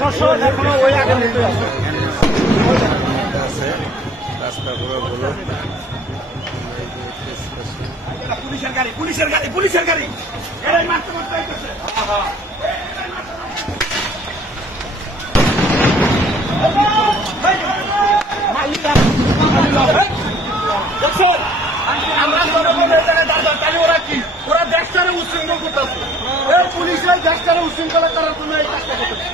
প্রশাসন এখনো ওই আগের মতোই আছে। রাস্তা পুরো বলো পুলিশের গাড়ি পুলিশের গাড়ি পুলিশের গাড়ি এরাই মারতে মারতে আইতেছে। আমরা জনগণের জায়গায় দাঁড়াই, তাহলে ওরা কি? ওরা দেশটারে উচ্ছৃঙ্খল করতেছে। এই পুলিশের দেশটারে উচ্ছৃঙ্খলা করার জন্য এই কাজটা করতেছে।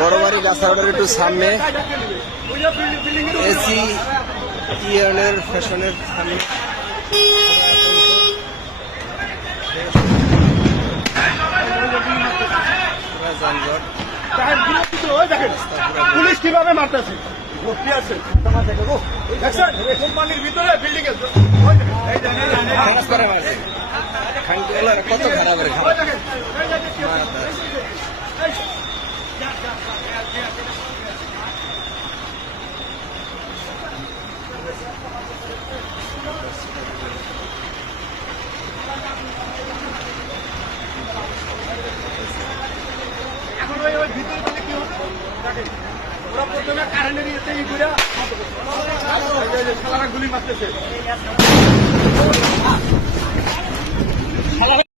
বড় বাড়ি রাস্তাটার একটু সামনে এসি ইয়নের ফ্যাশনের সামনে যানজট। পুলিশ কিভাবে মারতেছে? কোম্পানির ভিতরে বিল্ডিং এ কত খারাপ রে এখন ওই ভিতরে গেলে কি হবে? ওরা প্রথমে কারেন্টের ইয়েতে ই করে গুলি মারতেছে।